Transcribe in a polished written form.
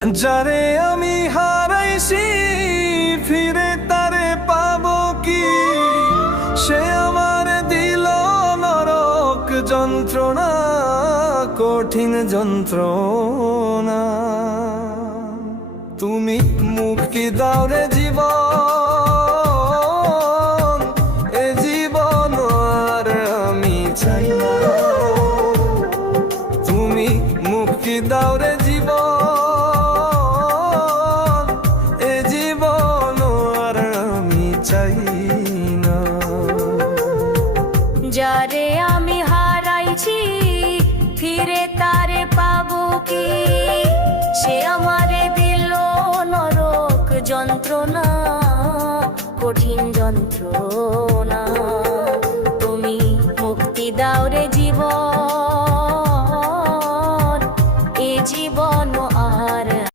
যারে আমি হারাইছি ফিরে তারে পাবো কি? সে আমার দিল নরক যন্ত্রণা, কঠিন যন্ত্রণা। তুমি মুক্তি দাও রে জীবন, এ জীবন আর আমি চাই না। তুমি মুক্তি দাও রে জীবন, এ জীবন আর আমি চাই না। যারে আমি হারাইছি ফিরে তারে পাবো কি? সে আমারে দিল নরক যন্ত্রণা, কঠিন যন্ত্রণা।